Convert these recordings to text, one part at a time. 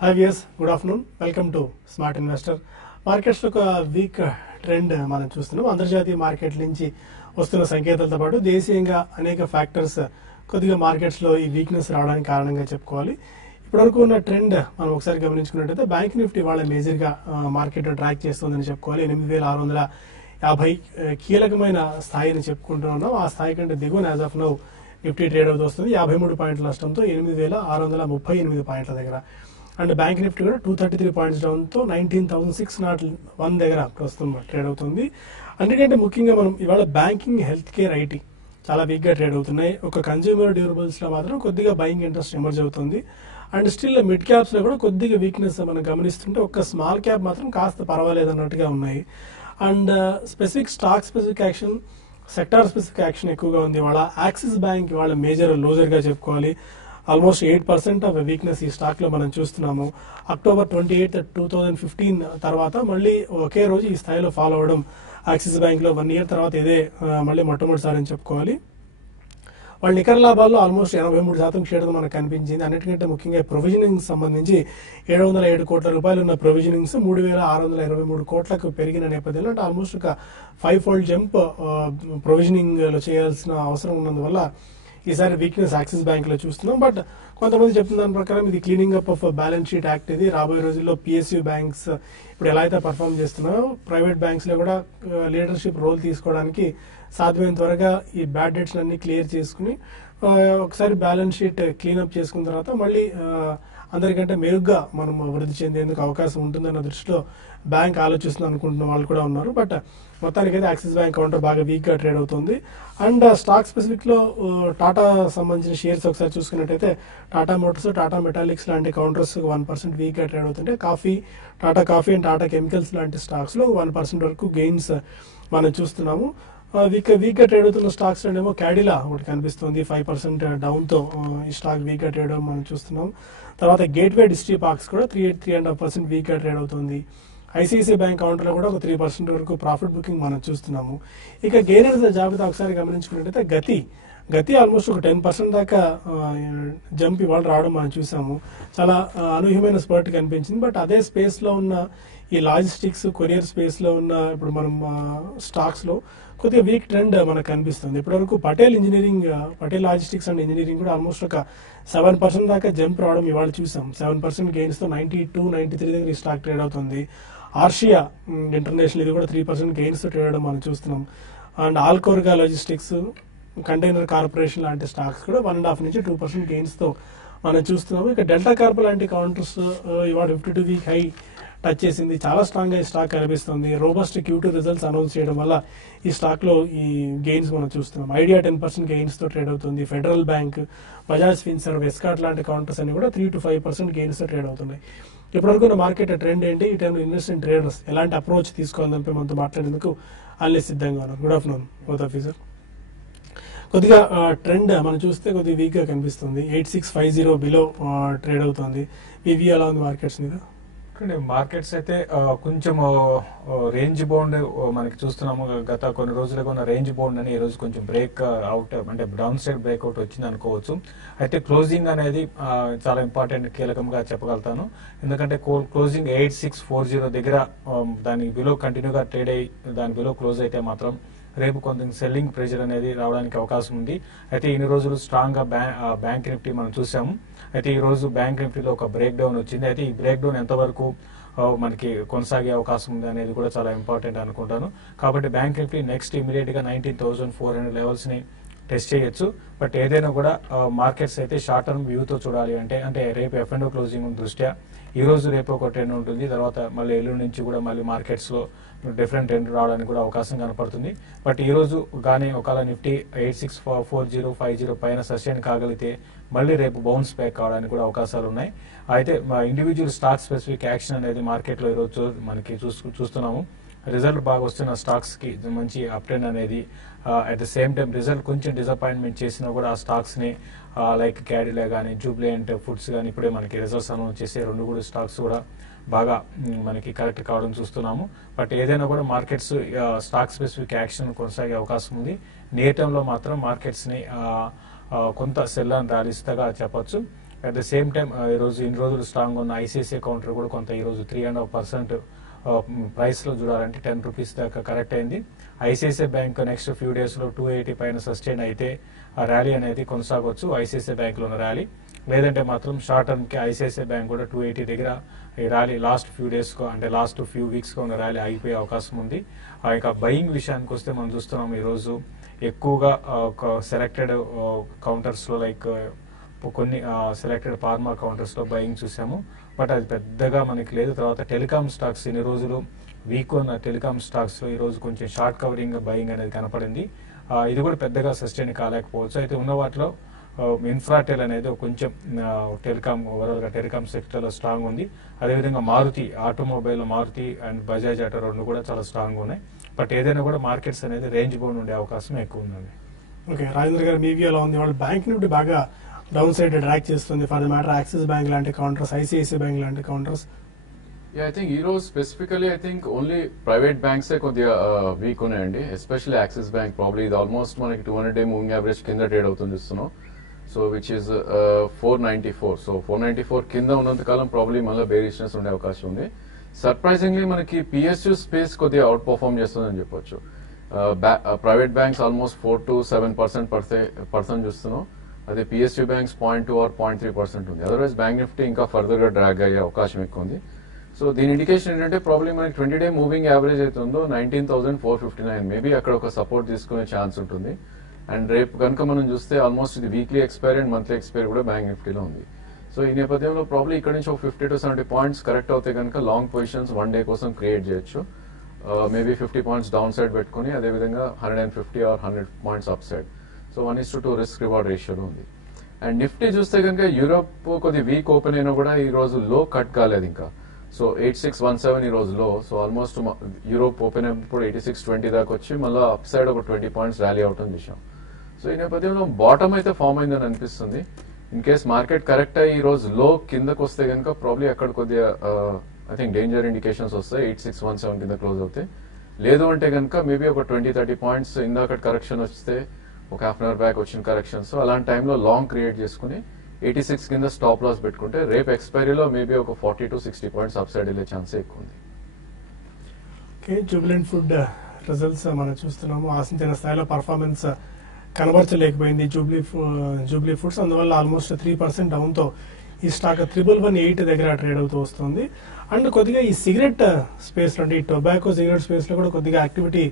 Hi viewers, good afternoon. Welcome to Smart Investor. Markets ఒక week trend మనం చూస్తున్నాం. అంతర్జాతీయ మార్కెట్ నుంచి వస్తున్న సంకేతాలతో పాటు దేశీయంగా అనేక ఫ్యాక్టర్స్ కొద్దిగా మార్కెట్స్ లో ఈ వీక్నెస్ రావడానికి కారణంగా చెప్పుకోవాలి. ఇప్పటివరకు ఉన్న ట్రెండ్ మనం ఒకసారి గమనించుకున్నట్టయితే బ్యాంక్ నిఫ్టీ వాళ్ళ మేజర్ గా మార్కెట్ ట్రాక్ చేస్తుందని చెప్పుకోవాలి. 8650 కీలకమైన స్థాయిని చెప్పుకుంటూ ఉన్నాం. ఆ స్థాయి కంటే దిగువన as of now Nifty trade అవుతూ వస్తుంది 53 పాయింట్ల నష్టంతో 8638 పాయింట్ల దగ్గర. అండ్ బ్యాంక్ నిఫ్టీ కూడా 233 పాయింట్స్ డౌన్ తో 19,601 దగ్గర ప్రస్తుతం ట్రేడ్ అవుతుంది. అందుకంటే ముఖ్యంగా మనం ఇవాళ బ్యాంకింగ్, హెల్త్ కేర్, ఐటీ చాలా వీక్ గా ట్రేడ్ అవుతున్నాయి. ఒక కన్స్యూమర్ డ్యూరబుల్స్ లో మాత్రం కొద్దిగా బయింగ్ ఇంట్రెస్ట్ ఎమర్జ్ అవుతుంది. అండ్ స్టిల్ మిడ్ క్యాప్స్ లో కూడా కొద్దిగా వీక్నెస్ మనం గమనిస్తుంటే ఒక స్మాల్ క్యాప్ మాత్రం కాస్త పర్వాలేదు అన్నట్టుగా ఉన్నాయి. And specific stock specific action, sector specific action ఎక్కువగా ఉంది. ఇవాళ యాక్సిస్ బ్యాంక్ ఇవాళ మేజర్ లూజర్ గా చెప్పుకోవాలి. ఆల్మోస్ట్ 8% ఆఫ్ వీక్నెస్ ఈ స్టాక్ లో మనం చూస్తున్నాము. October 28, 2015 తర్వాత మళ్ళీ ఒకే రోజు ఈ స్థాయిలో ఫాలో అవడం యాక్సిస్ బ్యాంక్ లో 1 ఇయర్ తర్వాత ఇదే మళ్ళీ మొట్టమొదటిసారి అని చెప్పుకోవాలి. వాళ్ళ నికర లాభాల్లో ఆల్మోస్ట్ 83% క్షీణత మనకు కనిపించింది. అన్నిటికంటే ముఖ్యంగా ప్రొవిజనింగ్ సంబంధించి 707 కోట్ల రూపాయలు ఉన్న ప్రొవిజనింగ్స్ 3623 కోట్లకు పెరిగిన నేపథ్యంలో అంటే ఆల్మోస్ట్ ఒక 5-fold జంప్ ప్రొవిజనింగ్ లో చేయాల్సిన అవసరం ఉన్నందువల్ల ఈసారి వీక్నెస్ యాక్సిస్ బ్యాంక్ లో చూస్తున్నాం. బట్ కొంతమంది చెప్తున్న దాని ప్రకారం ఇది cleaning up of balance sheet act. ఇది రాబోయే రోజుల్లో పిఎస్యూ బ్యాంక్స్ ఇప్పుడు ఎలా అయితే పర్ఫామ్ చేస్తున్నాయో ప్రైవేట్ బ్యాంక్స్ లో కూడా లీడర్షిప్ రోల్ తీసుకోవడానికి సాధ్యమైన త్వరగా ఈ బ్యాడ్ డెట్స్ అన్ని క్లియర్ చేసుకుని ఒకసారి బ్యాలెన్స్ షీట్ క్లీన్అప్ చేసుకున్న తర్వాత మళ్ళీ అందరికంటే మెరుగ్గా మనం వృద్ధి చెందేందుకు అవకాశం ఉంటుందన్న దృష్టిలో బ్యాంక్ ఆలోచిస్తుంది అనుకుంటున్న వాళ్ళు కూడా ఉన్నారు. బట్ మొత్తానికైతే యాక్సిస్ బ్యాంక్ కౌంటర్ బాగా వీక్ గా ట్రేడ్ అవుతుంది. అండ్ స్టాక్ స్పెసిఫిక్ లో టాటా సంబంధించిన షేర్స్ ఒకసారి చూసుకున్నట్టయితే టాటా మోటార్స్, టాటా మెటాలిక్స్ లాంటి కౌంటర్స్ 1% వీక్ గా ట్రేడ్ అవుతుంటే Tata coffee and Tata chemicals లాంటి స్టాక్స్ లో 1% వరకు గెయిన్స్ మనం చూస్తున్నాము. వీక్ గా ట్రేడ్ అవుతున్న స్టాక్స్ ఏమో క్యాడిలా ఒకటి కనిపిస్తుంది 5% డౌన్ తో ఈ స్టాక్ వీక్ గా ట్రేడ్ మనం చూస్తున్నాం. తర్వాత గేట్వే డిస్ట్రీ పార్క్స్ కూడా 3.5% వీక్ గా ట్రేడ్ అవుతుంది. ఐసిఐసిఐ బ్యాంక్ కౌంటర్ లో కూడా ఒక 3% వరకు ప్రాఫిట్ బుకింగ్ మనం చూస్తున్నాము. ఇక గెయినర్స్ జాబితా ఒకసారి గమనించుకున్నట్టయితే గతి ఆల్మోస్ట్ ఒక 10% దాకా జంప్ ఇవాళ రావడం మనం చూసాము. చాలా అనూహ్యమైన స్పర్ట్ కనిపించింది. బట్ అదే స్పేస్ లో ఉన్న ఈ లాజిస్టిక్స్, కొరియర్ స్పేస్ లో ఉన్న ఇప్పుడు మనం స్టాక్స్ లో కొద్దిగా వీక్ ట్రెండ్ మనకు కనిపిస్తుంది. ఇప్పటివరకు పటేల్ లాజిస్టిక్స్ అండ్ ఇంజనీరింగ్ కూడా ఆల్మోస్ట్ ఒక 7% దాకా జంప్ రావడం ఇవాళ చూసాం. 7% గెయిన్స్ తో 92-93 దగ్గర ఈ స్టాక్ ట్రేడ్ అవుతుంది. ఆర్షియా ఇంటర్నేషనల్ ఇది కూడా 3% గెయిన్స్ తో ట్రేడ్ అవడం మనం చూస్తున్నాం. అండ్ ఆల్కోర్గా లాజిస్టిక్స్, కంటైనర్ కార్పొరేషన్ లాంటి స్టాక్స్ కూడా 1.5 నుంచి 2% గెయిన్స్ తో మనం చూస్తున్నాము. ఇక డెల్టా కార్ప్ లాంటి కౌంటర్స్ ఇవాళ 52 వీక్ హై టచ్ చేసింది. చాలా స్ట్రాంగ్ గా ఈ స్టాక్ కనిపిస్తుంది. రోబస్ట్ Q2 రిజల్ట్స్ అనౌన్స్ చేయడం వల్ల ఈ స్టాక్ లో ఈ గెయిన్స్ మనం చూస్తున్నాం. ఐడియా 10% గెయిన్స్ తో ట్రేడ్ అవుతుంది. Federal bank, Bajaj Finserv, escort లాంటి కౌంటర్స్ అన్ని కూడా 3-5% గెయిన్స్ తో ట్రేడ్ అవుతున్నాయి. ఇప్పటివరకు మార్కెట్ ట్రెండ్ ఏంటి, ఈ టైంలో ఇన్వెస్ట్మెంట్ ట్రేడర్స్ ఎలాంటి అప్రోచ్ తీసుకోవాలని మనతో మాట్లాడేందుకు అన్ని సిద్ధంగా ఉన్నారు. Good afternoon both of you sir. కొద్దిగా ట్రెండ్ మనం చూస్తే కొద్దిగా వీక్ గా కనిపిస్తుంది. 8650 బిలో ట్రేడ్ అవుతుంది. వివి ఎలా ఉంది మార్కెట్స్ మీద? మార్కెట్స్ అయితే కొంచెం రేంజ్ బౌండ్ మనకి చూస్తున్నాము. గత కొన్ని రోజులుగా ఉన్న రేంజ్ బౌండ్ అని ఈ రోజు కొంచెం బ్రేక్ అవుట్ అంటే డౌన్ సైడ్ బ్రేక్అవుట్ వచ్చింది అనుకోవచ్చు. అయితే క్లోజింగ్ అనేది చాలా ఇంపార్టెంట్, కీలకంగా చెప్పగలుగుతాను. ఎందుకంటే క్లోజింగ్ 8640 దగ్గర దాని బిలో కంటిన్యూగా ట్రేడ్ అయ్యి దాని బిలో క్లోజ్ అయితే మాత్రం రేపు కొంత సెల్లింగ్ ప్రెషర్ అనేది రావడానికి అవకాశం ఉంది. అయితే ఇన్ని రోజులు స్ట్రాంగ్ గా బ్యాంక్ నిఫ్టీ మనం చూసాము. అయితే ఈ రోజు బ్యాంక్ నిఫ్టీలో ఒక బ్రేక్ డౌన్ వచ్చింది. అయితే ఈ బ్రేక్ డౌన్ ఎంతవరకు మనకి కొనసాగే అవకాశం ఉంది అనేది కూడా చాలా ఇంపార్టెంట్ అనుకుంటాను. కాబట్టి బ్యాంక్ నిఫ్టీ నెక్స్ట్ ఇమీడియట్ గా 19,400 లెవెల్స్ ని టెస్ట్ చేయొచ్చు. బట్ ఏదైనా కూడా మార్కెట్స్ అయితే షార్ట్ టర్మ్ వ్యూతో చూడాలి అంటే రేపు F&O క్లోజింగ్ దృష్ట్యా ఈ రోజు రేపు ఒక ట్రెండ్ ఉంటుంది. తర్వాత మళ్ళీ ఎల్లుండి నుంచి కూడా మళ్ళీ మార్కెట్స్ లో డిఫరెంట్ ట్రెండ్ రావడానికి కూడా అవకాశం కనపడుతుంది. బట్ ఈ రోజు కానీ ఒకవేళ నిఫ్టీ 864050 పైన సస్టైన్ కాగలిగితే మళ్ళీ రేపు బౌన్స్ బ్యాక్ కావడానికి కూడా అవకాశాలు ఉన్నాయి. అయితే ఇండివిజువల్ స్టాక్ స్పెసిఫిక్ యాక్షన్ అనేది మార్కెట్ లో ఈరోజు మనకి చూస్తున్నాము. రిజల్ట్ బాగా వస్తున్న స్టాక్స్ కి మంచి అప్ ట్రెండ్ అనేది, at the same time result కొంచెం డిసప్పాయింట్మెంట్ చేసినా కూడా ఆ స్టాక్స్ ని లైక్ క్యాడిలా కానీ, జూబ్లియంట్ ఫుడ్స్ కానీ ఇప్పుడే మనకి రిజల్ట్స్ అనౌన్స్ చేసే 2 కూడా స్టాక్స్ కూడా బాగా మనకి కరెక్ట్ కావడం చూస్తున్నాము. బట్ ఏదైనా కూడా మార్కెట్స్ స్టాక్ స్పెసిఫిక్ యాక్షన్ కొనసాగే అవకాశం ఉంది. నియర్ టర్మ్ లో మాత్రం మార్కెట్స్ ని కొంత సెల్ అని ర్యాలీస్గా చెప్పొచ్చు. అట్ ద సేమ్ టైం ఈరోజు ఇన్ని రోజులు స్ట్రాంగ్ ఉన్న ఐసిఐసిఐ కౌంటర్ కూడా కొంత ఈరోజు 3.5% ప్రైస్ లో చూడాలంటే 10 రూపీస్ దాకా కరెక్ట్ అయింది. ICICI bank next few days లో 280 పైన సస్టైన్ అయితే ఆ ర్యాలీ అనేది కొనసాగొచ్చు ఐసిఐసిఐ బ్యాంక్ లో ఉన్న ర్యాలీ. లేదంటే మాత్రం షార్ట్ టర్మ్ కి ఐసిఐసిఐ బ్యాంక్ కూడా 280 దగ్గర ఈ ర్యాలీ లాస్ట్ ఫ్యూ డేస్ అంటే లాస్ట్ ఫ్యూ వీక్స్ గా ఉన్న ర్యాలీ ఆగిపోయే అవకాశం ఉంది. ఇక బయింగ్ విషయానికి వస్తే మనం చూస్తున్నాం ఈరోజు ఎక్కువగా ఒక సెలెక్టెడ్ కౌంటర్స్ లో లైక్ కొన్ని సెలెక్టెడ్ ఫార్మా కౌంటర్స్ లో బయింగ్ చూసాము, బట్ అది పెద్దగా మనకి లేదు. తర్వాత టెలికామ్ స్టాక్స్ ఇన్ని రోజులు వీక్ ఉన్న టెలికామ్ స్టాక్స్ లో ఈ రోజు కొంచెం షార్ట్ కవరింగ్ బయింగ్ అనేది కనపడింది. ఇది కూడా పెద్దగా సస్టైన్ కాలేకపోవచ్చు. అయితే ఉన్న వాటిలో ఇన్ఫ్రాటెల్ అనేది కొంచెం టెలికామ్ ఓవరాల్ గా టెలికామ్ సెక్టర్ లో స్ట్రాంగ్ ఉంది. అదేవిధంగా Maruti automobile Maruti and Bajaj auto రెండు కూడా చాలా స్ట్రాంగ్ ఉన్నాయి. బట్ ఏదైనా కూడా మార్కెట్స్ అనేది రేంజ్ బౌండ్ ఉండే అవకాశం ఎక్కువ ఉందండి. ఓకే, రాజేంద్ర గారు మీ వ్యూ ఎలా ఉంది? వాళ్ళు బ్యాంక్ నిఫ్టీ బాగా డౌన్ సైడ్ ట్రాక్ చేస్తుంది. For the matter axis bank లాంటి కౌంటర్స్, ఐసిఐసిఐ బ్యాంక్ లాంటి కౌంటర్స్. ఐ థింక్ ఈ రోజు specifically I think only private banks కొద్దిగా వీక్ ఉన్నాయండి. ఎస్పెషల్లీ యాక్సిస్ బ్యాంక్ ప్రాబ్లీ ఇది ఆల్మోస్ట్ మనకి 200-day మూవింగ్ యావరేజ్ కింద ట్రేడ్ అవుతుంది చూస్తున్నాం. So which is 494. సో 494 కింద ఉన్నంత కాలం ప్రాబ్లీ మళ్ళీ బేరిష్నెస్ ఉండే అవకాశం ఉంది. సర్ప్రైజింగ్లీ మనకి పిఎస్యూ స్పేస్ కొద్దిగా అవుట్ పర్ఫార్మ్ చేస్తుందని చెప్పొచ్చు. ప్రైవేట్ బ్యాంక్స్ ఆల్మోస్ట్ 4 to 7% చూస్తున్నాం. అదే పిఎస్యూ బ్యాంక్స్ 0.2 or 0.3% ఉంది. అదర్వైజ్ బ్యాంక్ నిఫ్టీ ఇంకా ఫర్దర్ గా డ్రాగ్ అయ్యే అవకాశం ఎక్కువ ఉంది. సో దీని ఇండికేషన్ ఏంటంటే ప్రాబ్లీ మనకి 20-day మూవింగ్ యావరేజ్ అయితే ఉందో 19,459 మేబీ అక్కడ ఒక సపోర్ట్ తీసుకునే ఛాన్స్ ఉంటుంది. అండ్ రేపు కనుక మనం చూస్తే ఆల్మోస్ట్ ఇది weekly expiry and monthly expiry కూడా బ్యాంక్ నిఫ్టీలో ఉంది. సో ఈ నేపథ్యంలో ప్రాబ్లీ ఇక్కడ నుంచి ఒక 50 to 70 పాయింట్స్ కరెక్ట్ అవుతే కనుక లాంగ్ పొజిషన్స్ 1 day కోసం క్రియేట్ చేయొచ్చు. మేబీ 50 పాయింట్స్ డౌన్ సైడ్ పెట్టుకుని అదేవిధంగా 150 or 100 points up side. So 1:2 risk reward రేషియోలో ఉంది. అండ్ నిఫ్టీ చూస్తే కనుక యూరోప్ కొద్ది వీక్ ఓపెన్ అయినా కూడా ఈ రోజు లో కట్ కాలేదు ఇంకా. సో 8617 ఈ రోజు లో. సో ఆల్మోస్ట్ యూరోప్ ఓపెన్ అయినప్పుడు 8620 దాకా వచ్చి మళ్ళీ అప్ సైడ్ ఒక 20 పాయింట్స్ ర్యాలీ అవటం చూసాం. సో ఈ నేపథ్యంలో బాటమ్ అయితే ఫామ్ అయిందని అనిపిస్తుంది. ఇన్ కేస్ మార్కెట్ కరెక్ట్ అయ్యి ఈ రోజు లో కిందకు వస్తే కనుక ప్రాబ్లీ అక్కడ కొద్దిగా ఐ థింక్ డేంజర్ ఇండికేషన్స్ వస్తాయి 8617 కింద క్లోజ్ అవుతాయి. లేదు అంటే కనుక మేబీ ఒక 20-30 పాయింట్స్ ఇందాక కరెక్షన్ వస్తే ఒక హాఫ్ అన్ అవర్ బ్యాక్ వచ్చిన కరెక్షన్స్ అలాంటి టైంలో లాంగ్ క్రియేట్ చేసుకుని 86 కింద స్టాప్ లాస్ పెట్టుకుంటే రేపు ఎక్స్పైరీలో మేబీ ఒక 40 to 60 పాయింట్స్ అప్ సైడ్ వెళ్ళే ఛాన్స్ ఎక్కువ ఉంది. ఓకే, జూబిలెంట్ ఫుడ్ రిజల్ట్స్ మనం చూస్తున్నాము. ఆశించిన స్థాయిలో పర్ఫార్మెన్స్ కనబరచలేకపోయింది జూబ్లీ ఫుడ్స్. అందువల్ల ఆల్మోస్ట్ 3% డౌన్తో ఈ స్టాక్ 1118 దగ్గర ట్రేడ్ అవుతూ వస్తుంది. అండ్ కొద్దిగా ఈ సిగరెట్ స్పేస్ లో అంటే ఈ టొబాకో సిగరెట్ స్పేస్ లో కూడా కొద్దిగా యాక్టివిటీ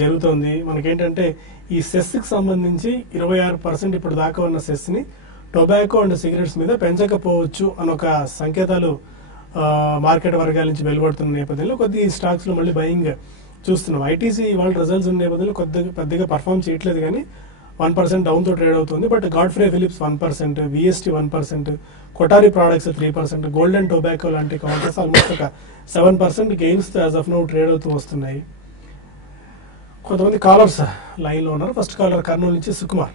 జరుగుతోంది. మనకేంటంటే ఈ సెస్ కి సంబంధించి 26% ఇప్పుడు దాకా ఉన్న సెస్ ని టొబాకో అండ్ సిగరెట్స్ మీద పెంచకపోవచ్చు అని ఒక సంకేతాలు మార్కెట్ వర్గాల నుంచి వెలువడుతున్న నేపథ్యంలో కొద్ది స్టాక్స్ లో మళ్ళీ బయింగ్ చూస్తున్నాం. ఐటీసీ వాళ్ళ రిజల్ట్స్ ఉన్న నేపథ్యంలో పెద్దగా పర్ఫార్మ్ చేయట్లేదు కానీ 1% డౌన్ తో ట్రేడ్ అవుతుంది. But Godfrey Philips 1%, VST 1%, Kothari products 3%, golden tobacco లాంటి కౌంటర్స్ ఆల్మోస్ట్ ఒక 7% gains as of now trade అవుతూ వస్తున్నాయి. కొంతమంది కాలర్స్ లైన్ లో ఉన్నారు. ఫస్ట్ కాలర్ కర్నూలు నుంచి సుకుమార్.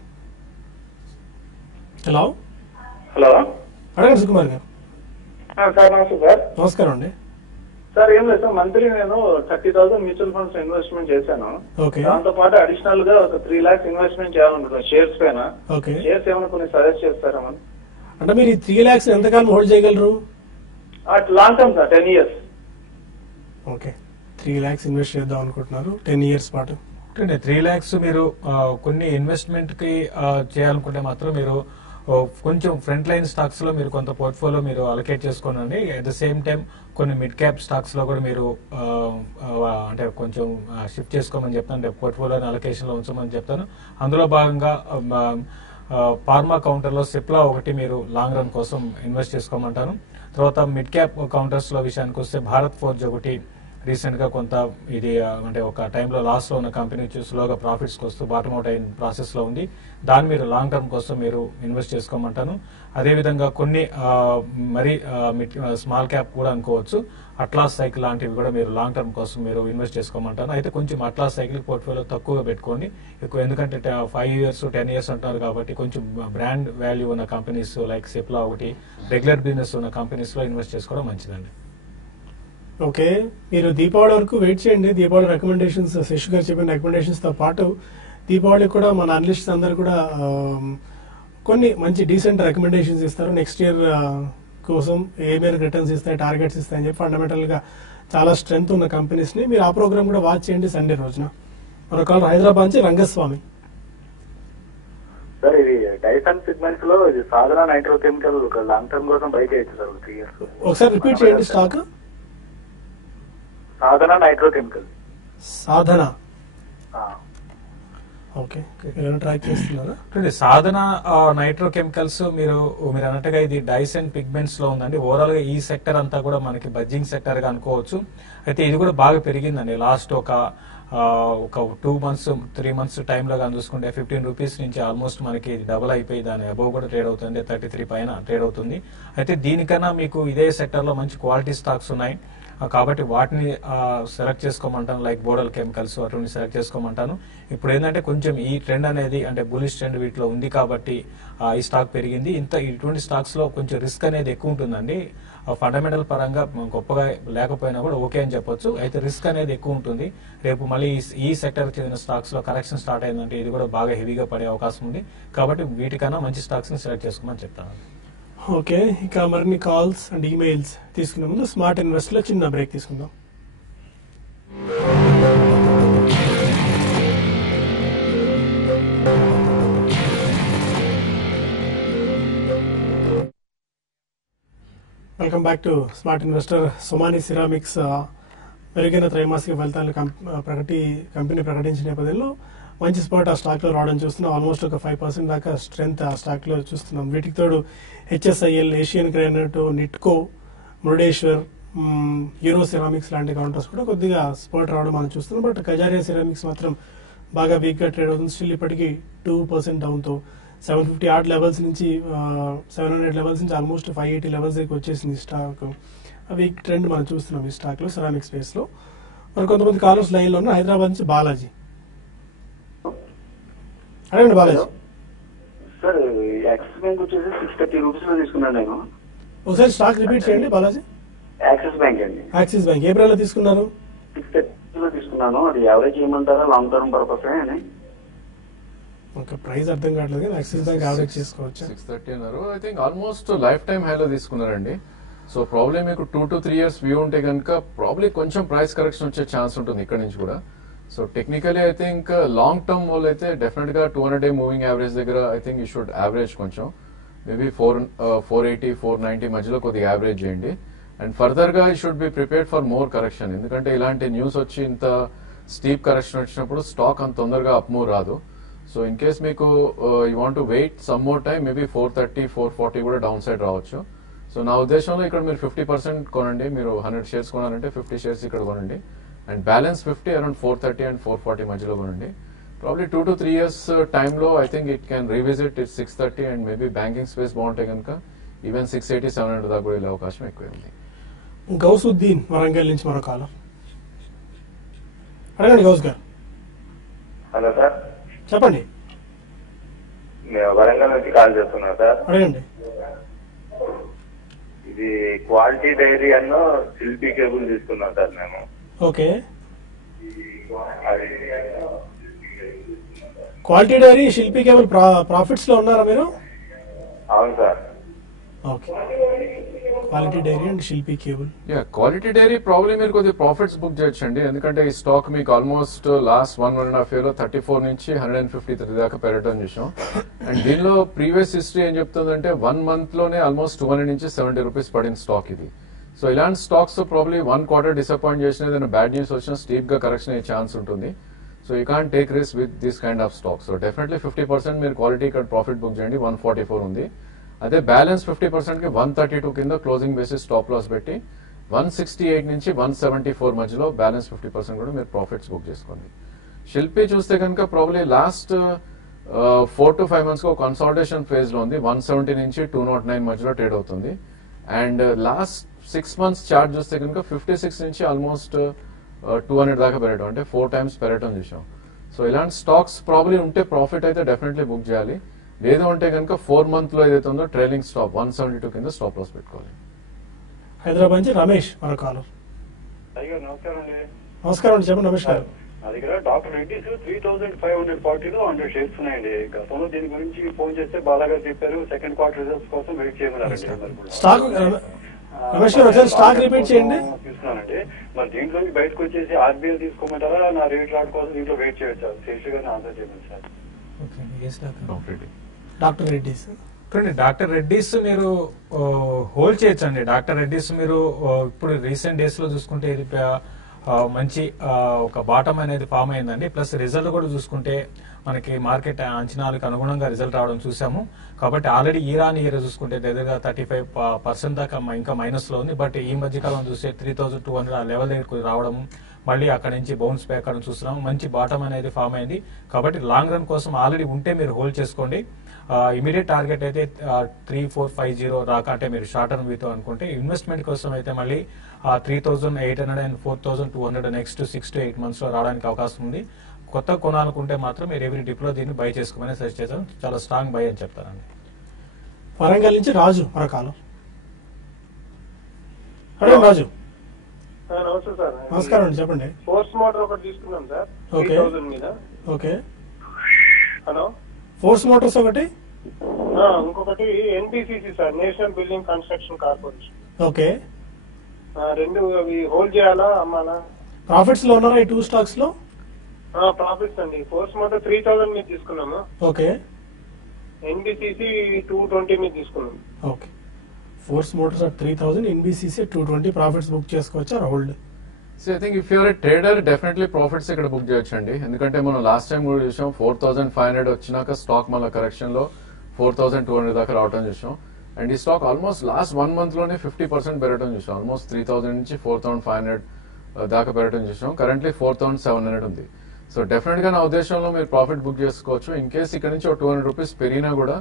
హలో అడగండి సుకుమార్ గారు. సార్ నమస్తే సార్. నమస్కారం అండి. సార్ ఏం లేదు సార్, మంత్లీ నేను 30,000 మ్యూచువల్ ఫండ్స్ ఇన్వెస్ట్మెంట్ చేశాను. దాంతో పాటు అడిషనల్ గా ఒక 3 lakhs ఇన్వెస్ట్మెంట్ చేయాలనుకుంటున్నాను షేర్స్ పైన. షేర్స్ ఏమైనా కొన్ని సజెస్ట్ చేస్తారా? అంటే మీరు 3 lakhs ఎంతకాలం హోల్డ్ చేయగలరు? Long term sir, 10 years. Okay, 3 lakhs invest చేద్దాం అనుకుంటున్నారు 10 years పాటు. 3 lakhs మీరు కొన్ని ఇన్వెస్ట్మెంట్ కి చేయాలనుకుంటే మాత్రం మీరు కొంచెం ఫ్రంట్ లైన్ స్టాక్స్ లో మీరు కొంత పోర్ట్ఫోలియో మీరు అలొకేట్ చేసుకోనండి. అట్ ద సేమ్ టైం కొన్ని మిడ్ క్యాప్ స్టాక్స్ లో కూడా మీరు అంటే కొంచెం షిఫ్ట్ చేసుకోమని చెప్తాను, అంటే పోర్ట్ఫోలియోని అలొకేషన్ లో ఉంచమని చెప్తాను. అందులో భాగంగా ఫార్మా కౌంటర్ లో సిప్లా ఒకటి మీరు లాంగ్ రన్ కోసం ఇన్వెస్ట్ చేసుకోమంటాను. తర్వాత మిడ్ క్యాప్ కౌంటర్స్ లో విషయానికి వస్తే భారత్ ఫోర్జ్ ఒకటి రీసెంట్ గా కొంత ఇది అంటే ఒక టైంలో లాస్ లో ఉన్న కంపెనీ స్లోగా ప్రాఫిట్స్ వస్తూ బాటమ్ అవుట్ అయిన ప్రాసెస్ లో ఉంది. దాన్ని మీరు లాంగ్ టర్మ్ కోసం మీరు ఇన్వెస్ట్ చేసుకోమంటాను. అదేవిధంగా కొన్ని మరి స్మాల్ క్యాప్ కూడా అనుకోవచ్చు, అట్లాస్ సైకిల్ లాంటివి కూడా మీరు లాంగ్ టర్మ్ కోసం మీరు ఇన్వెస్ట్ చేసుకోమంటాను. అయితే కొంచెం అట్లాస్ సైకిల్ పోర్ట్ఫోలియో తక్కువగా పెట్టుకోండి ఎక్కువ, ఎందుకంటే 5 years 10 years అంటారు కాబట్టి కొంచెం బ్రాండ్ వాల్యూ ఉన్న కంపెనీస్ లైక్ సిప్లా ఒకటి, రెగ్యులర్ బిజినెస్ ఉన్న కంపెనీస్ లో ఇన్వెస్ట్ చేసుకోవడం మంచిదండి. ఓకే, మీరు దీపావళి వరకు వెయిట్ చేయండి. దీపావళి రికమెండేషన్స్, శశి గారు చెప్పిన రికమెండేషన్స్ తో పాటు దీపావళి కూడా మన అనలిస్ట్స్ అందరు కూడా కొన్ని మంచి డీసెంట్ రికమెండేషన్స్ ఇస్తారు. నెక్స్ట్ ఇయర్ కోసం ఏ మేరకు రిటర్న్స్ ఇస్తాయి, టార్గెట్స్ ఇస్తాయని చెప్పి ఫండమెంటల్ గా చాలా స్ట్రెంగ్త్ ఉన్న కంపెనీస్ ని మీరు ఆ ప్రోగ్రామ్ కూడా వాచ్ చేయండి సండే రోజున. మరో కాల్ హైదరాబాద్ నుంచి రంగస్వామి. సార్ ఇది డైసన్ సిగ్మెంట్స్ లో ఇది సాధన నైట్రో కెమికల్ లాంగ్ టర్మ్ కోసం బై చేయొచ్చు సార్ 3 years. ఒకసారి రిపీట్ చేయండి స్టాక్. సాధన నైట్రో కెమికల్. సాధన ఓకే, ట్రాక్ చేస్తున్నారా? సాధన నైట్రో కెమికల్స్ మీరు అన్నట్టుగా ఇది డైస్ అండ్ పిగ్మెంట్స్ లో ఉందండి. ఓవరాల్ గా ఈ సెక్టర్ అంతా కూడా మనకి బడ్జింగ్ సెక్టర్ గా అనుకోవచ్చు. అయితే ఇది కూడా బాగా పెరిగిందండి లాస్ట్ ఒక 2 months 3 months టైంలో కానీ చూసుకుంటే 15 రూపీస్ నుంచి ఆల్మోస్ట్ మనకి డబుల్ అయిపోయి దాని అబోవ్ కూడా ట్రేడ్ అవుతుంది, 33 పైన ట్రేడ్ అవుతుంది. అయితే దీనికన్నా మీకు ఇదే సెక్టర్ లో మంచి క్వాలిటీ స్టాక్స్ ఉన్నాయి కాబట్టి వాటిని సెలెక్ట్ చేసుకోమంటాను. లైక్ బోడల్ కెమికల్స్ అటువంటి సెలెక్ట్ చేసుకోమంటాను. ఇప్పుడు ఏంటంటే కొంచెం ఈ ట్రెండ్ అనేది అంటే బులిష్ ట్రెండ్ వీటిలో ఉంది కాబట్టి ఈ స్టాక్ పెరిగింది. ఇటువంటి స్టాక్స్ లో కొంచెం రిస్క్ అనేది ఎక్కువ ఉంటుందండి. ఫండమెంటల్ పరంగా గొప్పగా లేకపోయినా కూడా ఓకే అని చెప్పొచ్చు. అయితే రిస్క్ అనేది ఎక్కువ ఉంటుంది. రేపు మళ్ళీ ఈ సెక్టర్ చెందిన స్టాక్స్ లో కరెక్షన్ స్టార్ట్ అయిందంటే ఇది కూడా బాగా హెవీగా పడే అవకాశం ఉంది. కాబట్టి వీటికన్నా మంచి స్టాక్స్ ని సెలెక్ట్ చేసుకోమని చెప్తాను. ఓకే, ఇక మరిన్ని కాల్స్ అండ్ ఈమెయిల్స్ తీసుకునే ముందు స్మార్ట్ ఇన్వెస్ట్ లో చిన్న బ్రేక్ తీసుకుందాం. Welcome back to smart investor. Somany ceramics మెరుగైన త్రైమాసిక ఫలితాలను కంపెనీ ప్రకటించిన నేపథ్యంలో మంచి స్పాట్ ఆ స్టాక్ లో రావడం చూస్తున్నాం. ఆల్మోస్ట్ ఒక 5% దాకా స్ట్రెంత్ ఆ స్టాక్ లో చూస్తున్నాం. వీటికి తోడు HSIL, Asian granite, Nitco, Murudeshwar, euro ceramics లాంటి కౌంటర్స్ కూడా కొద్దిగా స్పాట్ రావడం మనం చూస్తున్నాం. బట్ కజారియా సిరామిక్స్ మాత్రం బాగా వీక్ గా ట్రేడ్ అవుతుంది. స్టిల్ ఇప్పటికీ 2% డౌన్ తో 750 ఆర్డ్ లెవెల్స్ నుంచి 700 లెవెల్స్ నుంచి ఆల్మోస్ట్ 580 లెవెల్స్ దగ్గర వచ్చేసింది స్టాక్. వీక్ ట్రెండ్ మనం చూస్తున్నాం ఈ స్టాక్ లో, సిరామిక్ స్పేస్ లో. మరి కొంతమంది కాలర్స్ లైన్ లో ఉన్న హైదరాబాద్ నుంచి బాలాజీ. అడగండి బాలాజీ. సార్ యాక్సిస్ బ్యాంక్ వచ్చేసి 630 రూపీస్ లో తీసుకున్నాను నేను. ఒకసారి స్టాక్ రిపీట్ చేయండి బాలాజీ. యాక్సిస్ బ్యాంక్ అండి. యాక్సిస్ బ్యాంక్ ఏప్రిల్ లో తీసుకున్నారు? 630 లో తీసుకున్నాను. అది యావరేజ్ చేయమంటారా లాంగ్ టర్మ్ పర్పస్ అని? ఓకే, ప్రైస్ అర్థం కావట్లేదు. యాక్సిస్ బ్యాంక్ యావరేజ్ చేసుకోవచ్చు. 630 అన్నారు. I think almost life time హైలో తీసుకున్నారండి. సో ప్రాబ్లీ మీకు 2 to 3 years వ్యూ ఉంటే కనుక ప్రాబ్లీ కొంచెం ప్రైస్ కరెక్షన్ వచ్చే ఛాన్స్ ఉంటుంది ఇక్కడ నుంచి కూడా. So technically I think long term వాళ్ళు అయితే డెఫినెట్ గా 200-day మూవింగ్ యావరేజ్ దగ్గర I think you should average కొంచెం మేబీ 480, 490 మధ్యలో కొద్దిగా యావరేజ్ చేయండి. అండ్ ఫర్దర్ గా you should be prepared for more correction. ఎందుకంటే ఇలాంటి న్యూస్ వచ్చి ఇంత స్టీప్ కరెక్షన్ వచ్చినప్పుడు స్టాక్ అంత తొందరగా అప్ మూవ్ రాదు. సో ఇన్ కేస్ మీకు you want to wait some more time, maybe 430, 440 కూడా డౌన్ సైడ్ రావచ్చు. సో నా ఉద్దేశంలో ఇక్కడ మీరు 50% కొనండి. మీరు 100 shares కొనాలంటే 50 shares ఇక్కడ కొనండి. అండ్ బ్యాలెన్స్ 50 అరౌండ్ 430 and 440 మధ్యలో కొనండి. ప్రాబ్లీ 2 to 3 years టైంలో I think it can revisit it 630 and maybe banking space బాగుంటే కనుక ఈవెన్ 680, 700 దాకా కూడా వెళ్ళే అవకాశం ఎక్కువ ఉంది. గౌసుద్దీన్ వరంగల్ నుంచి మరో కాలం. అడగండి గౌస్ గారు. హలో సార్, చెప్పండి. వరంగల్ నుంచి కాల్ చేస్తున్నా సార్. అడగండి. ఇది క్వాలిటీ డైరీ అన్న శిల్పి కేబుల్ తీసుకున్నాం సార్ మేము. Okay, quality dairy, Shilpi cable profits లో ఉన్నారా మీరు? అవును sir. Okay, quality dairy and Shilpi cable. Quality dairy probably మీరు కొద్దిగా ప్రాఫిట్స్ బుక్ చేయొచ్చండి. ఎందుకంటే ఈ స్టాక్ మీకు ఆల్మోస్ట్ లాస్ట్ 1.5 year లో 34 నుంచి 153 దాకా పెరగడం చూసాం. అండ్ దీనిలో ప్రీవియస్ హిస్టరీ ఏం చెప్తుందంటే 1 month లోనే ఆల్మోస్ట్ 200 నుంచి 70 రూపీస్ పడిన స్టాక్ ఇది. సో ఇలాంటి స్టాక్స్ ప్రాబ్లీ 1 quarter డిసప్పాయింట్ చేసిన ఏదైనా బ్యాడ్ న్యూస్ వచ్చినా స్టీప్ గా కరెక్షన్ అయ్యే ఛాన్స్ ఉంటుంది. So you can't take risk with this kind of stock. So definitely 50% మీరు క్వాలిటీ ఇక్కడ ప్రాఫిట్ బుక్ చేయండి. 144 ఉంది. అదే బ్యాలెన్స్ 50% కి 132 కింద క్లోజింగ్ బేసిస్ స్టాప్ లాస్ పెట్టి 168 నుంచి 174 మధ్యలో బ్యాలెన్స్ 50% కూడా మీరు ప్రాఫిట్స్ బుక్ చేసుకోండి. శిల్పి చూస్తే కనుక ప్రాబ్లీ లాస్ట్ 4 to 5 months కు కన్సాలిడేషన్ ఫేజ్ లో ఉంది. 170 నుంచి 209 మధ్యలో ట్రేడ్ అవుతుంది. అండ్ లాస్ట్ 6 months చార్ట్ చూస్తే కనుక 56 నుంచి ఆల్మోస్ట్ 200 దాకా పెరగడం, అంటే 4 times పెరగడం చూసాం. సో ఇలాంటి స్టాక్స్ ప్రాబ్లీ ఉంటే ప్రాఫిట్ అయితే డెఫినెట్లీ బుక్ చేయాలి. లేదు అంటే కనుక 4 month లో ఏదైతే ఉందో ట్రైలింగ్ స్టాప్ 172 కింద స్టాప్ లాస్ పెట్టుకోవాలి. హైదరాబాద్ నుంచి రమేష్ మరో కాలర్. అయ్యో నమస్కారం అండి. నమస్కారం అండి, చెప్పండి రమేష్ గారు. నా దగ్గర డాక్టర్ రెడ్డిస్ 3540లో 100 షేర్స్ ఉన్నాయండి. గతంలో దీని గురించి ఫోన్ చేస్తే బాలాగా చెప్పారు సెకండ్ క్వార్టర్ రిజల్ట్స్ కోసం వెయిట్ చేయమన్నారండి. స్టాక్ రిపీట్ చేయండి. తీసుకున్నానండి. మరి దీంట్లో బయటకు వచ్చేసి ఆర్బీఐ తీసుకోమంటారా, నా రేట్ రాడ్ కోసం దీంట్లో వెయిట్ చేయొచ్చు? శేషు గారిని ఆన్సర్ చేయమని sir. Doctor Reddy's doctor Reddy's మీరు హోల్డ్ చేయొచ్చండి. డాక్టర్ రెడ్డిస్ మీరు ఇప్పుడు రీసెంట్ డేస్ లో చూసుకుంటే ఇది మంచి ఒక బాటం అనేది ఫామ్ అయిందండి. ప్లస్ రిజల్ట్ కూడా చూసుకుంటే మనకి మార్కెట్ అంచనాలకు అనుగుణంగా రిజల్ట్ రావడం చూసాము. కాబట్టి ఆల్రెడీ ఇయర్ చూసుకుంటే దగ్గరగా 35% దాకా ఇంకా మైనస్ లో ఉంది. బట్ ఈ మధ్య కాలం చూస్తే 3200 ఆ లెవెల్ దగ్గరకు రావడం, మళ్ళీ అక్కడ నుంచి బౌన్స్ బ్యాక్ అని చూస్తున్నాము. మంచి బాటం అనేది ఫామ్ అయింది. కాబట్టి లాంగ్ రన్ కోసం ఆల్రెడీ ఉంటే మీరు హోల్డ్ చేసుకోండి. ఇమీడియట్ టార్గెట్ అయితే 3450 రాక, అంటే మీరు షార్ట్ టర్మ్ వీతో అనుకుంటే. ఇన్వెస్ట్మెంట్ కోసం అయితే మళ్ళీ 3800 అండ్ 4200 నెక్స్ట్ 6 to 8 months లో రావడానికి అవకాశం ఉంది. కొత్త కొనాలనుకుంటే మాత్రం మీరు ఎవరి డిప్లో దీన్ని బై చేసుకోమని సజెస్ట్ చేస్తాను. చాలా స్ట్రాంగ్ బై అని చెప్తానండి. వరంగల్ నుంచి రాజు మరొకాలం. రాజు నమస్తే సార్. నమస్కారం అండి, చెప్పండి. ఫోర్స్ మోటార్ ఒకటి తీసుకున్నాం సార్. ఓకే 3000 మీద. Okay, hello. ఫోర్స్ మోటార్స్ ఒకటి, ఇంకొకటి NBCC sir, national building construction corporation. Okay, రెండు అవి హోల్డ్ చేయాలా అమ్మాలా? ప్రాఫిట్స్ లో ఉన్నారా ఈ 2 స్టాక్స్ లో? ప్రాఫిట్స్ అండి. ఫోర్స్ మోటార్ 3000 మీద తీసుకున్నాము. ఓకే, ఎన్బిసిసి 220 మీద తీసుకున్నాము. Okay, force motors 3000, NBCC 220. Profits book చేసుకోవచ్చా hold? So I think if you're a trader definitely profits ఇక్కడ బుక్ చేయొచ్చండి. ఎందుకంటే మనం లాస్ట్ టైం కూడా చూసాం 4500 వచ్చినాక స్టాక్ మళ్ళీ కరెక్షన్ లో 4200 దాకా రావడం చూసాం. అండ్ ఈ స్టాక్ ఆల్మోస్ట్ లాస్ట్ 1 month లోనే 50% పెరగడం చూసాం. ఆల్మోస్ట్ 3000 నుంచి 4500 దాకా పెరగడం చూసాం. కరెంట్లీ 4700 ఉంది. సో డెఫినెట్ గా నా ఉద్దేశంలో మీరు ప్రాఫిట్ బుక్ చేసుకోవచ్చు. ఇన్ కేస్ ఇక్కడ నుంచి ఒక 200 రూపీస్ పెరిగినా కూడా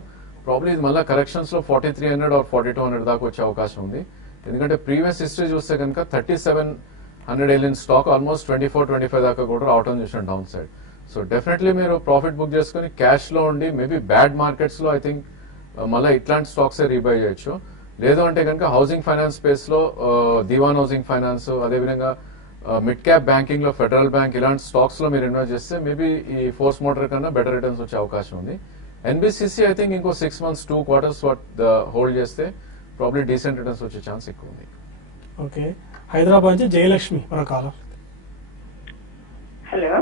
ప్రాబ్లీ ఇది మళ్ళీ కరెక్షన్స్ లో 4300 or 4200 దాకా వచ్చే అవకాశం ఉంది. ఎందుకంటే ప్రీవియస్ హిస్టరీ చూస్తే కనుక 3700 వెళ్ళిన స్టాక్ ఆల్మోస్ట్ 24-25 దాకా కూడా రావడం చూసాం డౌన్ సైడ్. సో డెఫినెట్లీ మీరు ప్రాఫిట్ బుక్ చేసుకుని క్యాష్ లో ఉండి మేబీ బ్యాడ్ మార్కెట్స్ లో ఐ థింక్ మళ్ళీ ఇట్లాంటి స్టాక్స్ రీబై చేయొచ్చు. లేదు అంటే కనుక హౌసింగ్ ఫైనాన్స్ స్పేస్ లో దివాన్ హౌసింగ్ ఫైనాన్స్, అదేవిధంగా మిడ్ క్యాప్ బ్యాంకింగ్ లో ఫెడరల్ బ్యాంక్, ఇలాంటి స్టాక్స్ లో మీరు ఇన్వెస్ట్ చేస్తే మేబీ ఈ ఫోర్స్ మోటార్ కన్నా బెటర్ రిటర్న్స్ వచ్చే అవకాశం ఉంది. ఎన్బిసిసి ఐ థింక్ ఇంకో 6 months 2 quarters హోల్డ్ చేస్తే ప్రాబ్లీ డీసెంట్ రిటర్న్స్ వచ్చే ఛాన్స్ ఎక్కువ ఉంది. ఓకే, హైదరాబాద్ నుంచి జయలక్ష్మి మరొకాలం. హలో,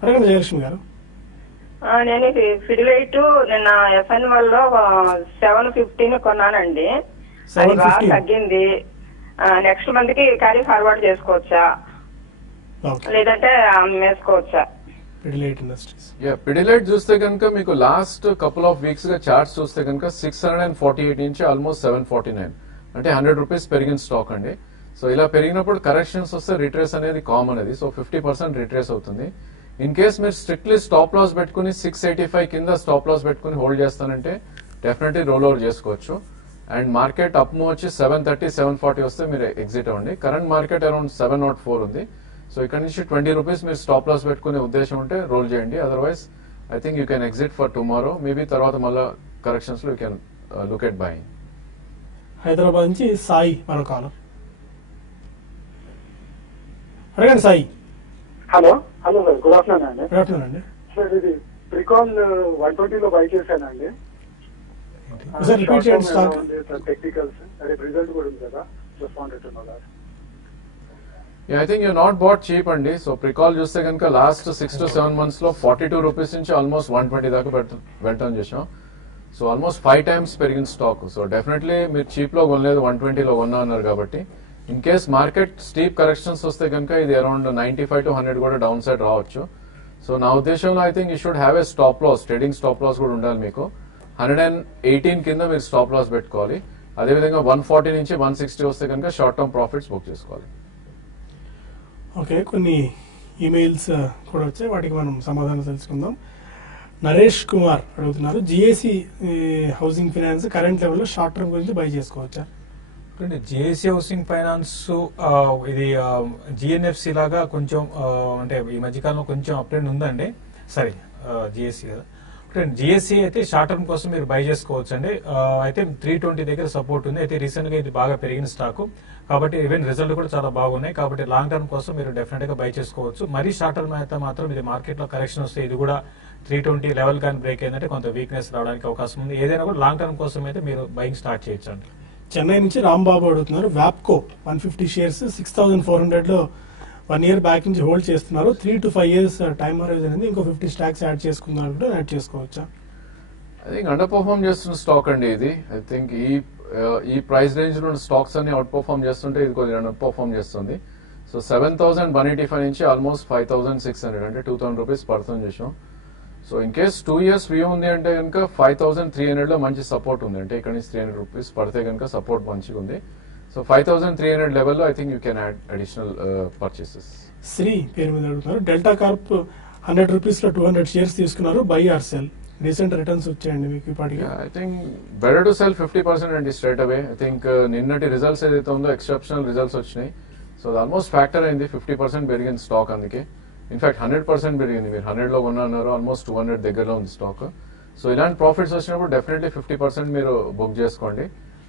అడగండి జయలక్ష్మి గారు. నేను ఫిడిలైట్ నిన్న FNL లో 750 కొన్నానండి. అది బాగా తగ్గింది. నెక్స్ట్ మంత్ కి క్యారీ ఫార్వర్డ్ చేసుకోవచ్చా లేదంటే వేసుకోవచ్చా? పిడిలైట్ చూస్తే కనుక మీకు లాస్ట్ కపుల్ ఆఫ్ వీక్స్ గా చార్ట్స్ చూస్తే కనుక 648 నుంచి ఆల్మోస్ట్ 749, అంటే 100 రూపీస్ పెరిగిన స్టాక్ అండి. సో ఇలా పెరిగినప్పుడు కరెక్షన్స్ వస్తే రిట్రేస్ అనేది కామన్ అది. సో 50% రిట్రేస్ అవుతుంది. ఇన్ కేస్ మీరు స్ట్రిక్ట్లీ స్టాప్ లాస్ పెట్టుకుని 685 కింద స్టాప్ లాస్ పెట్టుకుని హోల్డ్ చేస్తానంటే డెఫినెట్లీ రోల్ ఓవర్ చేసుకోవచ్చు. అండ్ మార్కెట్ అప్ మూవ్ వచ్చి 730, 740 వస్తే మీరు ఎగ్జిట్ అవ్వండి. కరెంట్ మార్కెట్ అరౌండ్ 704 ఉంది. సో ఇక్కడ నుంచి 20 రూపీస్ మీరు స్టాప్ లాస్ పెట్టుకునే ఉద్దేశం ఉంటే రోల్ చేయండి. Otherwise I think you can exit for tomorrow. Maybe తర్వాత మళ్ళీ కరెక్షన్స్ లో you can look at buying. Hyderabad నుంచి సాయి మరొకాలం. అడగండి Sai. Hello hello sir, good afternoon అండి. గుడ్ ఆఫ్టర్నూన్ అండి. సార్ ఇది ప్రికాల్ 120 లో బై చేశానండి. టెక్నికల్స్ అదే రిజల్ట్ కూడా ఉంది కదా, just wanted to know that. I think you not bought cheap అండి. సో ప్రికాల్ చూస్తే కనుక లాస్ట్ 6 to 7 months లో 42 రూపీస్ నుంచి ఆల్మోస్ట్ 120 దాకా వెళ్ళటం చేసాం. సో ఆల్మోస్ట్ 5 times పెరిగిన స్టాక్. సో డెఫినెట్లీ మీరు చీప్ లో కొనలేదు, 120 లో కొన్నా అన్నారు కాబట్టి. In case market steep corrections వస్తే కనుక ఇది అరౌండ్ 95 to 100 కూడా డౌన్ సైడ్ రావచ్చు. సో నా ఉద్దేశంలో I think you should have a stop loss, trading stop loss కూడా ఉండాలి మీకు. 118 కింద మీరు స్టాప్ లాస్ పెట్టుకోవాలి. అదేవిధంగా 140 నుంచి 160 వస్తే కనుక షార్ట్ టర్మ్ ప్రాఫిట్స్ బుక్ చేసుకోవాలి. ఓకే, కొన్ని ఈమెయిల్స్ కూడా వచ్చాయి, వాటికి మనం సమాధానం తెలుసుకుందాం. నరేష్ కుమార్ అడుగుతున్నారు, జిఏసి హౌసింగ్ ఫైనాన్స్ కరెంట్ లెవెల్లో షార్ట్ టర్మ్ గురించి బై చేసుకోవచ్చా? జిఎస్సి హౌసింగ్ ఫైనాన్స్ ఇది జిఎన్ఎఫ్సి లాగా కొంచెం అంటే ఈ మధ్యకాలంలో కొంచెం అప్ ట్రెండ్ ఉందండి. సరే జిఎస్సి కదా, జిఎస్సి అయితే షార్ట్ టర్మ్ కోసం మీరు బై చేసుకోవచ్చు అండి. అయితే 320 దగ్గర సపోర్ట్ ఉంది. అయితే రీసెంట్ గా ఇది బాగా పెరిగిన స్టాక్ కాబట్టి ఈవెన్ రిజల్ట్ కూడా చాలా బాగున్నాయి. కాబట్టి లాంగ్ టర్మ్ కోసం మీరు డెఫినెట్ గా బై చేసుకోవచ్చు. మరీ షార్ట్ టర్మ్ అయితే మాత్రం ఇది మార్కెట్ లో కరెక్షన్ వస్తే ఇది కూడా 320 లెవెల్ కానీ బ్రేక్ అయిందంటే కొంత వీక్నెస్ రావడానికి అవకాశం ఉంది. ఏదైనా కూడా లాంగ్ టర్మ్ కోసం అయితే మీరు బయింగ్ స్టార్ట్ చేయొచ్చు అండి. చెన్నై నుంచి రాంబాబు అడుగుతున్నారు, వ్యాప్కో 150 షేర్స్ 6400 లో 1 year బ్యాక్ నుంచి హోల్డ్ చేస్తున్నారు. 3 to 5 years టైం హరైజన్ అనేది ఇంకో 50 స్టాక్స్ యాడ్ చేసుకున్నారు, యాడ్ చేసుకోవచ్చా? ఐ థింక్ అండర్ పర్ఫార్మ్ చేస్తున్న స్టాక్ అండి ఇది. ఐ థింక్ ఈ ప్రైస్ రేంజ్ లో స్టాక్స్ అన్ని అవుట్ పర్ఫార్మ్ చేస్తుంటే ఇది కొద్దిగా అండర్ పర్ఫార్మ్ చేస్తుంది. సో 7185 నుంచి ఆల్మోస్ట్ 5600 అంటే 2000 రూపీస్ పడుతుంది చూసాం. So in case 2 years view ఉంది అంటే కనుక 5300 లో మంచి సపోర్ట్ ఉంది. అంటే ఇక్కడ నుంచి 300 రూపీస్ పడితే కనుక సపోర్ట్ మంచిగా ఉంది. సో 5300 లెవెల్లో I think you can add additional purchases. Shri పేరు మీద అడుగుతున్నారు, డెల్టా కార్ప్ 100 రూపీస్ లో 200 షేర్స్ తీసుకున్నారు, buy or sell? Recent returns వచ్చాయండి మీకు ఇప్పటికి. I think better to sell 50% అండి స్ట్రేట్ అవే. ఐ థింక్ నిన్నటి రిజల్ట్స్ ఏదైతే ఉందో ఎక్సెప్షనల్ రిజల్ట్స్ వచ్చినాయి. సో ఆల్మోస్ట్ ఫ్యాక్టర్ అయింది, 50% పెరిగింది స్టాక్. అందుకే ఇన్ఫాక్ట్ 100% పెరిగింది. మీరు 100 లో కొన్నారు, ఆల్మోస్ట్ 200 దగ్గరలో ఉంది స్టాక్. సో ఇలాంటి ప్రాఫిట్స్ వచ్చినప్పుడు డెఫినెట్లీ 50% మీరు బుక్ చేసుకోండి.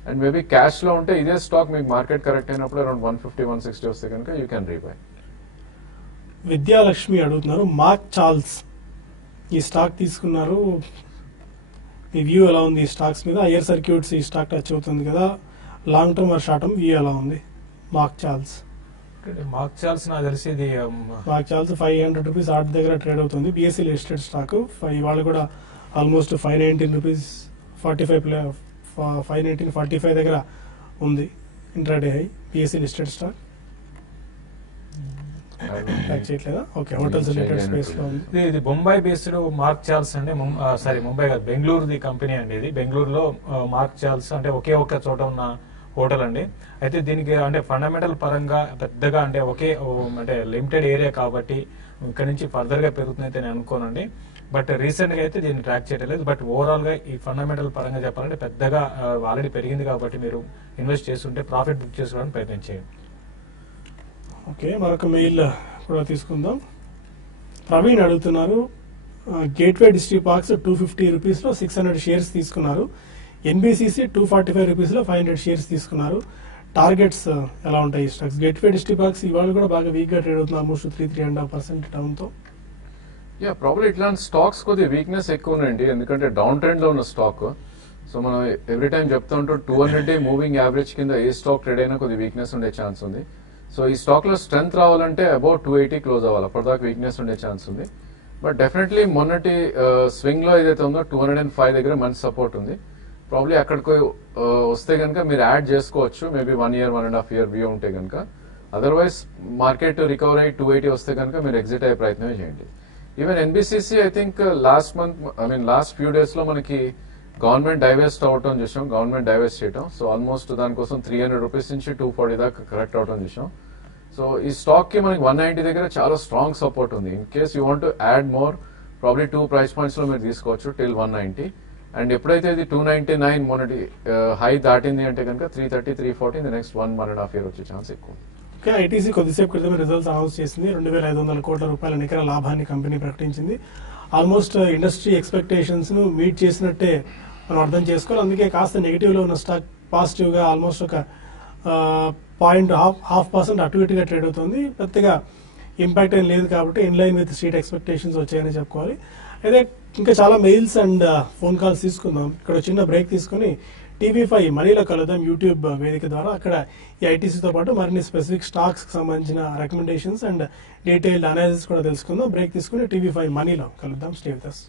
అండ్ మేబీ క్యాష్ లో ఉంటే ఇదే స్టాక్ మీకు మార్కెట్ కరెక్ట్ అయినప్పుడు అరౌండ్ 150-160 వస్తే కనుక యూ క్యాన్ రీబై. విద్యాలక్ష్మి అడుగుతున్నారు, మార్క్ చార్ల్స్ ఈ స్టాక్ తీసుకున్నారు, ఈ వ్యూ ఎలా ఉంది ఈ స్టాక్స్ మీద? ఐఆర్ సర్క్యూట్స్ ఈ స్టాక్ టచ్ అవుతుంది కదా, long term are short term view ఎలా ఉంది మార్క్ చార్ల్స్? మార్క్ చార్ల్స్ నాకు తెలిసి ఇది మార్క్ చార్ల్స్ 500 రూపీస్ ఆర్ట్ దగ్గర ట్రేడ్ అవుతుంది. బిఎస్సీ లిస్టెడ్ స్టాక్ ఇవాళ కూడా ఆల్మోస్ట్ 519 రూపీస్ 519.45 దగ్గర ఉంది. Intraday high BSc listed stock చేయట్లేదా? ఓకే, హోటల్స్ రిలేటెడ్ స్పేస్ లో ఉంది. ఇది బొంబాయి బేస్డ్ మార్క్ చార్ల్స్ అంటే ముంబై కాదు, బెంగళూరుది కంపెనీ అండి ఇది. బెంగళూరులో మార్క్ చార్ల్స్ అంటే ఒకే ఒక్క చోట ఉన్న హోటల్ అండి. అయితే దీనికి అంటే ఫండమెంటల్ పరంగా పెద్దగా అంటే అంటే లిమిటెడ్ ఏరియా కాబట్టి ఇక్కడ నుంచి ఫర్దర్ గా పెరుగుతుంది అయితే నేను అనుకోనండి. బట్ రీసెంట్ గా అయితే దీన్ని ట్రాక్ చేయలేదు. బట్ ఓవరాల్ గా ఈ ఫండమెంటల్ పరంగా చెప్పాలంటే పెద్దగా ఆల్రెడీ పెరిగింది కాబట్టి మీరు ఇన్వెస్ట్ చేస్తుంటే ప్రాఫిట్ బుక్ చేసుకోవడానికి ప్రయత్నం చేయండి. ఓకే, మరొక మెయిల్ కూడా తీసుకుందాం. ప్రవీణ్ అడుగుతున్నారు, గేట్వే డిస్ట్రిక్ట్ పార్క్స్ 250 రూపీస్ లో 600 షేర్స్ తీసుకున్నారు. ఎన్బిసిసి 245 రూపీస్ లో 500 షేర్స్ తీసుకున్నారు. టార్గెట్స్ ఎలా ఉంటాయి ఈ స్టాక్స్? గేట్వే డిస్ట్రిక్ట్ పార్క్స్ ఇవాళ కూడా బాగా వీక్ గా ట్రేడ్ అవుతుంది, ఆల్మోస్ట్ 3.5% డౌన్ తో. ప్రాబ్లీ ఇట్లాంటి స్టాక్స్ కొద్దిగా వీక్నెస్ ఎక్కువ ఉన్నాయండి, ఎందుకంటే డౌన్ ట్రెండ్ లో ఉన్న స్టాక్. సో మనం ఎవ్రీ టైం చెప్తా ఉంటాం 200-day మూవింగ్ యావరేజ్ కింద ఏ స్టాక్ ట్రేడ్ అయినా కొద్దిగా వీక్నెస్ ఉండే ఛాన్స్ ఉంది. సో ఈ స్టాక్ లో స్ట్రెంత్ రావాలంటే అబౌట్ 280 క్లోజ్ అవ్వాలి, అప్పటిదాకా వీక్నెస్ ఉండే ఛాన్స్ ఉంది. బట్ డెఫినెట్లీ మొన్నటి స్వింగ్ లో ఏదైతే ఉందో 205 దగ్గర మంచి సపోర్ట్ ఉంది. ప్రాబ్లీ అక్కడికి వస్తే కనుక మీరు యాడ్ చేసుకోవచ్చు, మేబీ 1 year 1.5 year వ్యూ ఉంటే కనుక. అదర్వైజ్ మార్కెట్ రికవర్ అయ్యి 280 వస్తే కనుక మీరు ఎగ్జిట్ అయ్యే ప్రయత్నమే చేయండి. Even NBCC I think last few days లో మనకి గవర్నమెంట్ డైవెస్ట్ అవటం చూసాం, గవర్నమెంట్ డైవెస్ట్ చేయటం. సో ఆల్మోస్ట్ దానికోసం 300 రూపీస్ నుంచి 240 దాకా కరెక్ట్ అవటం చూసాం. సో ఈ స్టాక్ కి మనకి 190 దగ్గర చాలా స్ట్రాంగ్ సపోర్ట్ ఉంది. In case you want to add more probably 2 price points లో మీరు తీసుకోవచ్చు టిల్ 190. అండ్ ఎప్పుడైతే ఇది 299 మొన్నటి హై దాటింది అంటే కనుక 330, 340 నెక్స్ట్ 1.5 year వచ్చే ఛాన్స్ ఎక్కువ. ఓకే, ఐటీసీ కొద్దిసేపు క్రితమే రిజల్ట్స్ అనౌన్స్ చేసింది. 2500 కోట్ల రూపాయల నికర లాభాన్ని కంపెనీ ప్రకటించింది. ఆల్మోస్ట్ ఇండస్ట్రీ ఎక్స్పెక్టేషన్స్ ను మీట్ చేసినట్టే మనం అర్థం చేసుకోవాలి. అందుకే కాస్త నెగిటివ్ లో ఉన్న స్టాక్ పాజిటివ్ గా ఆల్మోస్ట్ ఒక 0.5% అటు ఇటుగా ట్రేడ్ అవుతుంది. పెద్దగా ఇంపాక్ట్ ఏం లేదు కాబట్టి in line with street expectations వచ్చాయని చెప్పుకోవాలి. అయితే ఇంకా చాలా మెయిల్స్ అండ్ ఫోన్ కాల్స్ తీసుకుందాం. ఇక్కడ చిన్న బ్రేక్ తీసుకుని TV5 మనీలో కలుద్దాం యూట్యూబ్ వేదిక ద్వారా. అక్కడ ఈ ఐటీసీతో పాటు మరిన్ని స్పెసిఫిక్ స్టాక్స్ కి సంబంధించిన రికమెండేషన్స్ అండ్ డీటెయిల్డ్ అనాలిసిస్ కూడా తెలుసుకుందాం. బ్రేక్ తీసుకుని TV5 మనీలో కలుద్దాం. Stay with us.